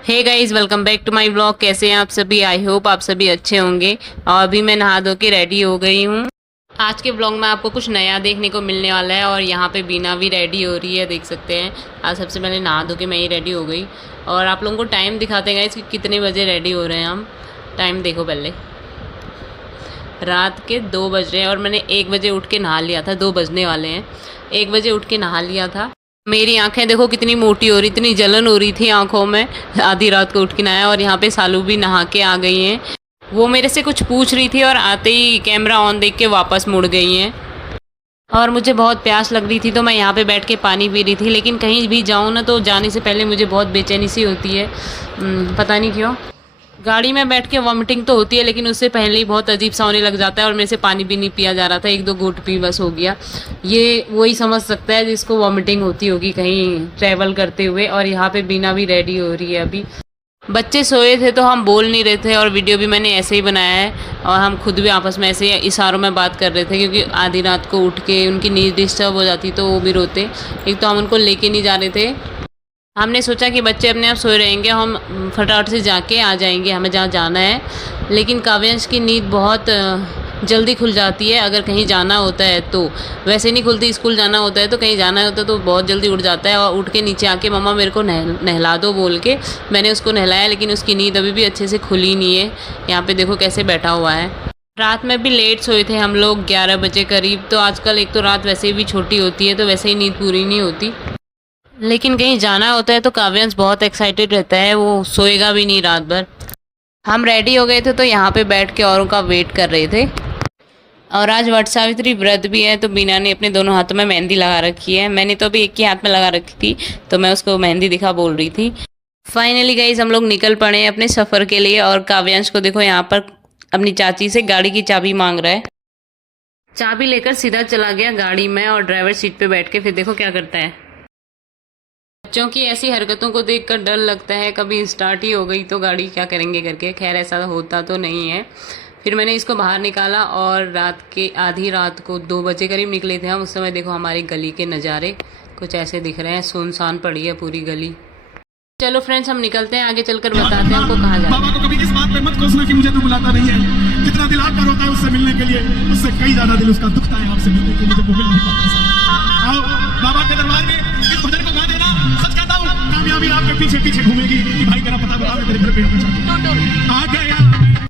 Hey guys, welcome back to my vlog. कैसे हैं आप सभी? आई होप आप सभी अच्छे होंगे। और अभी मैं नहा धो के रेडी हो गई हूँ। आज के व्लॉग में आपको कुछ नया देखने को मिलने वाला है। और यहाँ पे बीना भी रेडी हो रही है, देख सकते हैं। आज सबसे पहले नहा धो के मैं ही रेडी हो गई। और आप लोगों को टाइम दिखाते हैं गाइस कि कितने बजे रेडी हो रहे हैं हम। टाइम देखो पहले, रात के 2 बज रहे हैं और मैंने 1 बजे उठ के नहा लिया था। 2 बजने वाले हैं, 1 बजे उठ के नहा लिया था। मेरी आंखें देखो कितनी मोटी हो रही, इतनी जलन हो रही थी आंखों में। आधी रात को उठ के नहाया। और यहाँ पे सालू भी नहा के आ गई हैं। वो मेरे से कुछ पूछ रही थी और आते ही कैमरा ऑन देख के वापस मुड़ गई हैं। और मुझे बहुत प्यास लग रही थी तो मैं यहाँ पे बैठ के पानी पी रही थी। लेकिन कहीं भी जाऊँ ना तो जाने से पहले मुझे बहुत बेचैनी सी होती है, पता नहीं क्यों। गाड़ी में बैठ के वॉमिटिंग तो होती है, लेकिन उससे पहले ही बहुत अजीब सा होने लग जाता है। और मेरे से पानी भी नहीं पिया जा रहा था, 1-2 घूंट पी बस हो गया। ये वही समझ सकता है जिसको वॉमिटिंग होती होगी कहीं ट्रैवल करते हुए। और यहाँ पे बीना भी रेडी हो रही है अभी। बच्चे सोए थे तो हम बोल नहीं रहे थे और वीडियो भी मैंने ऐसे ही बनाया है। और हम खुद भी आपस में ऐसे इशारों में बात कर रहे थे, क्योंकि आधी रात को उठ के उनकी नींद डिस्टर्ब हो जाती तो वो भी रोते। एक तो हम उनको लेके नहीं जा रहे थे। हमने सोचा कि बच्चे अपने आप सोए रहेंगे, हम फटाफट से जाके आ जाएंगे हमें जहाँ जाना है। लेकिन काव्यांश की नींद बहुत जल्दी खुल जाती है अगर कहीं जाना होता है तो। वैसे नहीं खुलती, स्कूल जाना होता है तो, कहीं जाना होता है तो बहुत जल्दी उठ जाता है। और उठ के नीचे आके मम्मा मेरे को नहला दो बोल के मैंने उसको नहलाया। लेकिन उसकी नींद अभी भी अच्छे से खुली नहीं है। यहाँ पे देखो कैसे बैठा हुआ है। रात में भी लेट सोए थे हम लोग, 11 बजे करीब। तो आजकल एक तो रात वैसे भी छोटी होती है तो वैसे ही नींद पूरी नहीं होती। लेकिन कहीं जाना होता है तो काव्यांश बहुत एक्साइटेड रहता है, वो सोएगा भी नहीं रात भर। हम रेडी हो गए थे तो यहाँ पे बैठ के औरों का वेट कर रहे थे। और आज वट सावित्री व्रत भी है तो बीना ने अपने दोनों हाथों में मेहंदी लगा रखी है। मैंने तो अभी एक ही हाथ में लगा रखी थी तो मैं उसको मेहंदी दिखा बोल रही थी। फाइनली गाइस हम लोग निकल पड़े अपने सफ़र के लिए। और काव्यांश को देखो यहाँ पर अपनी चाची से गाड़ी की चाबी मांग रहा है। चाबी लेकर सीधा चला गया गाड़ी में और ड्राइवर सीट पे बैठ के फिर देखो क्या करता है। बच्चों की ऐसी हरकतों को देखकर डर लगता है, कभी स्टार्ट ही हो गई तो गाड़ी क्या करेंगे करके। खैर ऐसा होता तो नहीं है। फिर मैंने इसको बाहर निकाला और रात के आधी रात को 2 बजे करीब निकले थे हम। उस समय देखो हमारी गली के नज़ारे कुछ ऐसे दिख रहे हैं, सुनसान पड़ी है पूरी गली। चलो फ्रेंड्स हम निकलते हैं, आगे चलकर बताते हैं हमको कहाँ जाना है। बाबा को कभी इस बात पे मत कोसना कि मुझे तो बुलाता नहीं है। जितना दिल आपका रोता है उससे मिलने के लिए, उससे कई ज्यादा दिल उसका दुखता है आपसे मिलने के लिए जब वो मिल नहीं पाता। आओ बाबा के दरबार में इस भजन को गा देना। सच कहता हूँ कामयाबी आपके पीछे पीछे घूमेगी। भाई तेरा पता बता, मैं तेरे घर पे आ गया।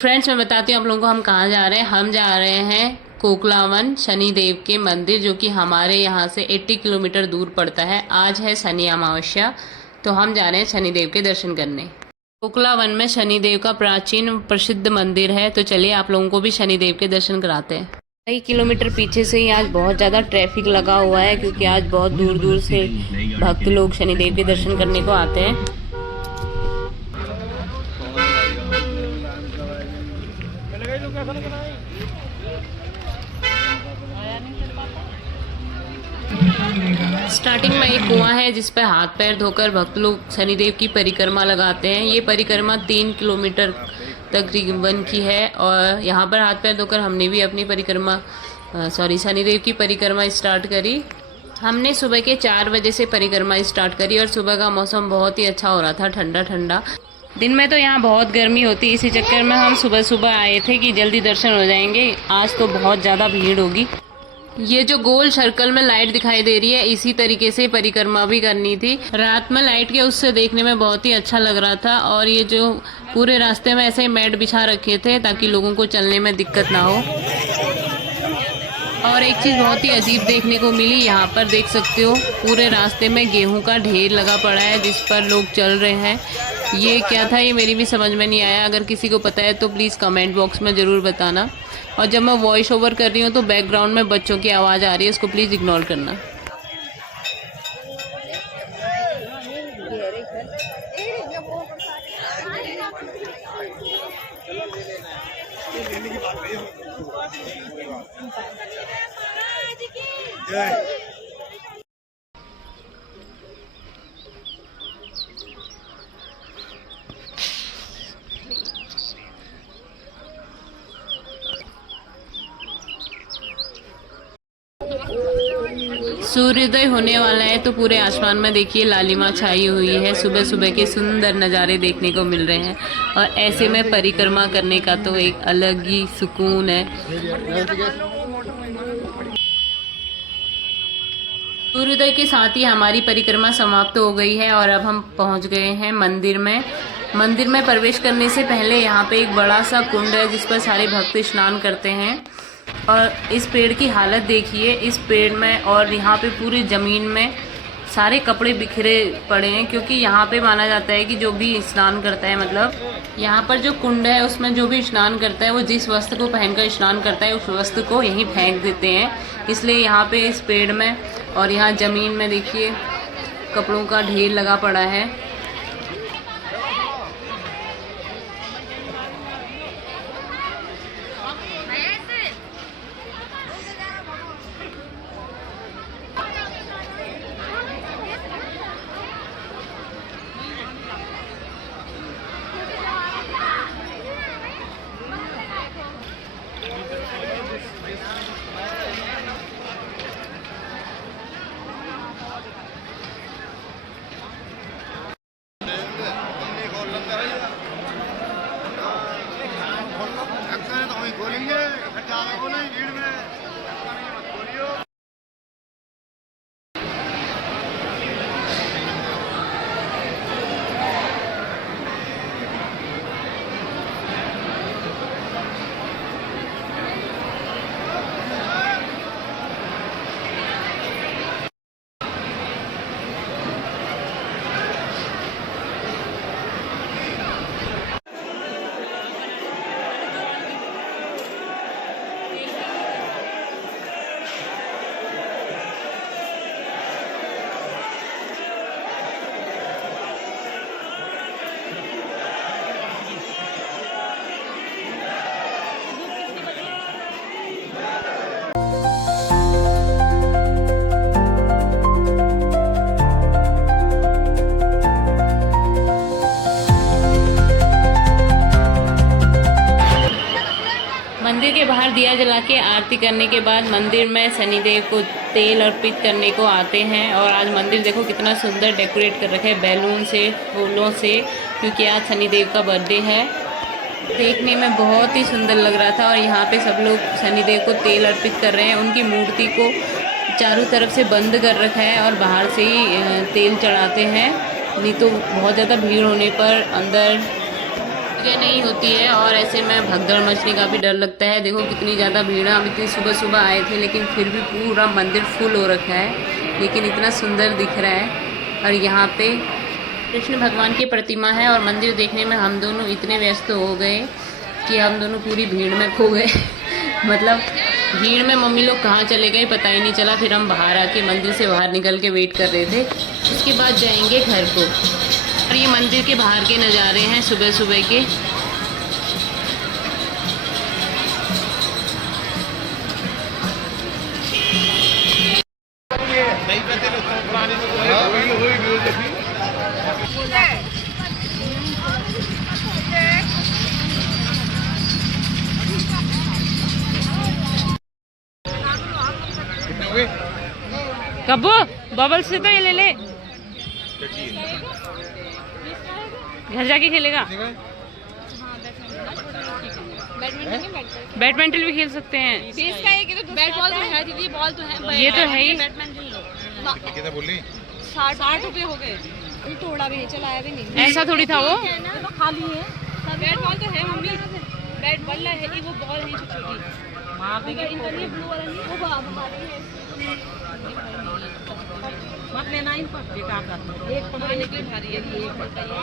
फ्रेंड्स मैं बताती हूँ आप लोगों को हम कहाँ जा रहे हैं। हम जा रहे हैं कोकलावन शनिदेव के मंदिर, जो कि हमारे यहाँ से 80 किलोमीटर दूर पड़ता है। आज है शनि अमावस्या तो हम जा रहे हैं शनिदेव के दर्शन करने। कोकलावन में शनिदेव का प्राचीन प्रसिद्ध मंदिर है। तो चलिए आप लोगों को भी शनिदेव के दर्शन कराते हैं। कई किलोमीटर पीछे से ही आज बहुत ज़्यादा ट्रैफिक लगा हुआ है, क्योंकि आज बहुत दूर दूर से भक्त लोग शनिदेव के दर्शन करने को आते हैं। स्टार्टिंग में एक कुआं है जिस पर हाथ पैर धोकर भक्त लोग शनिदेव की परिक्रमा लगाते हैं। ये परिक्रमा 3 किलोमीटर तकरीबन की है। और यहाँ पर हाथ पैर धोकर हमने भी अपनी परिक्रमा शनिदेव की परिक्रमा स्टार्ट करी। हमने सुबह के 4 बजे से परिक्रमा स्टार्ट करी और सुबह का मौसम बहुत ही अच्छा हो रहा था, ठंडा ठंडा। दिन में तो यहाँ बहुत गर्मी होती, इसी चक्कर में हम सुबह सुबह आए थे कि जल्दी दर्शन हो जाएंगे। आज तो बहुत ज़्यादा भीड़ होगी। ये जो गोल सर्कल में लाइट दिखाई दे रही है, इसी तरीके से परिक्रमा भी करनी थी। रात में लाइट के उससे देखने में बहुत ही अच्छा लग रहा था। और ये जो पूरे रास्ते में ऐसे मैट बिछा रखे थे ताकि लोगों को चलने में दिक्कत ना हो। और एक चीज़ बहुत ही अजीब देखने को मिली, यहाँ पर देख सकते हो पूरे रास्ते में गेहूं का ढेर लगा पड़ा है जिस पर लोग चल रहे हैं। ये क्या था ये मेरी भी समझ में नहीं आया। अगर किसी को पता है तो प्लीज़ कमेंट बॉक्स में ज़रूर बताना। और जब मैं वॉइस ओवर कर रही हूँ तो बैकग्राउंड में बच्चों की आवाज़ आ रही है, उसको प्लीज़ इग्नोर करना। सूर्योदय होने वाला है तो पूरे आसमान में देखिए लालिमा छाई हुई है। सुबह सुबह के सुंदर नज़ारे देखने को मिल रहे हैं और ऐसे में परिक्रमा करने का तो एक अलग ही सुकून है। सूर्योदय के साथ ही हमारी परिक्रमा समाप्त हो गई है और अब हम पहुंच गए हैं मंदिर में। मंदिर में प्रवेश करने से पहले यहाँ पे एक बड़ा सा कुंड है जिस पर सारे भक्त स्नान करते हैं। और इस पेड़ की हालत देखिए, इस पेड़ में और यहाँ पे पूरी ज़मीन में सारे कपड़े बिखरे पड़े हैं, क्योंकि यहाँ पे माना जाता है कि जो भी स्नान करता है, मतलब यहाँ पर जो कुंड है उसमें जो भी स्नान करता है वो जिस वस्त्र को पहनकर स्नान करता है उस वस्त्र को यहीं फेंक देते हैं। इसलिए यहाँ पे इस पेड़ में और यहाँ ज़मीन में देखिए कपड़ों का ढेर लगा पड़ा है। मंदिर के बाहर दिया जला के आरती करने के बाद मंदिर में शनिदेव को तेल अर्पित करने को आते हैं। और आज मंदिर देखो कितना सुंदर डेकोरेट कर रखा है बैलून से, फूलों से, क्योंकि आज शनिदेव का बर्थडे है। देखने में बहुत ही सुंदर लग रहा था। और यहाँ पे सब लोग शनिदेव को तेल अर्पित कर रहे हैं। उनकी मूर्ति को चारों तरफ से बंद कर रखा है और बाहर से ही तेल चढ़ाते हैं, नहीं तो बहुत ज़्यादा भीड़ होने पर अंदर नहीं होती है और ऐसे में भगदड़ मचने का भी डर लगता है। देखो कितनी ज़्यादा भीड़ है। हम इतनी सुबह सुबह आए थे लेकिन फिर भी पूरा मंदिर फुल हो रखा है, लेकिन इतना सुंदर दिख रहा है। और यहाँ पे कृष्ण भगवान की प्रतिमा है और मंदिर देखने में हम दोनों इतने व्यस्त हो गए कि हम दोनों पूरी भीड़ में खो गए। मतलब भीड़ में मम्मी लोग कहाँ चले गए पता ही नहीं चला। फिर हम बाहर आके मंदिर से बाहर निकल के वेट कर रहे थे, उसके बाद जाएंगे घर को। और ये मंदिर के बाहर के नज़ारे हैं सुबह सुबह के। कब्बू बबल से तो ये ले ले, घर जाके खेलेगा। बैडमिंटन भी खेल सकते हैं। बैट बॉल तो है दीदी, बॉल तो है, ये तो है ही। कितना बोल रही? 60 रुपए हो गए। थोड़ा भी नहीं चलाया भी नहीं, ऐसा थोड़ी था वो तो खाली है। बैट बॉल तो है मम्मी, बैट बॉल है कि वो बॉल है छोटी। इनका नहीं ब्लू वाला नहीं, वो हमारी है। मत लेना इन पर, बेकार का एक पकड़ने के लिए भारी है, एक पकड़िए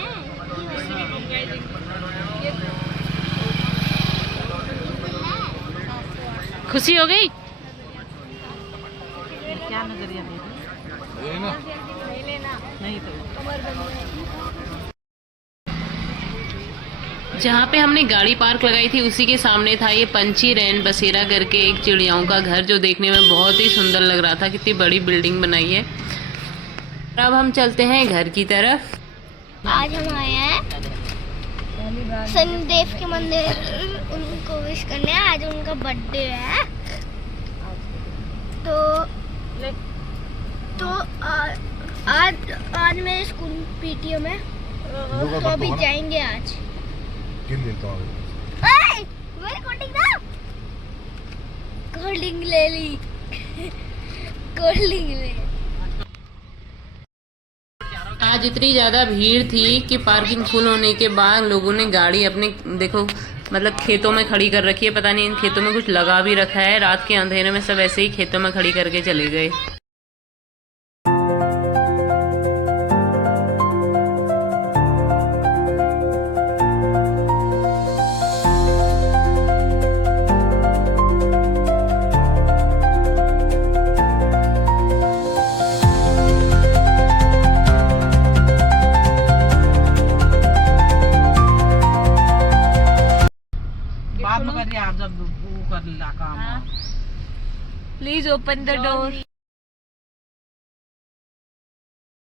इससे भी घूम गए। खुशी हो गई क्या नजरिया दे नहीं लेना, नहीं तो जहाँ पे हमने गाड़ी पार्क लगाई थी उसी के सामने था ये पंछी रैन बसेरा करके एक चिड़ियाओं का घर, जो देखने में बहुत ही सुंदर लग रहा था। कितनी बड़ी बिल्डिंग बनाई है। अब हम चलते हैं घर की तरफ। आज हम आए हैं शनिदेव के मंदिर उनको विश करने। आज उनका बर्थडे है तो तो आज मेरे स्कूल पीटीएम है, तो अभी जाएंगे आज। किन दिन तो मेरे कोल्ड ड्रिंक ले ली। कोल्ड ड्रिंक ले। आज इतनी ज़्यादा भीड़ थी कि पार्किंग फुल होने के बाद लोगों ने गाड़ी अपने देखो मतलब खेतों में खड़ी कर रखी है। पता नहीं इन खेतों में कुछ लगा भी रखा है। रात के अंधेरे में सब ऐसे ही खेतों में खड़ी करके चले गए। Please open the door.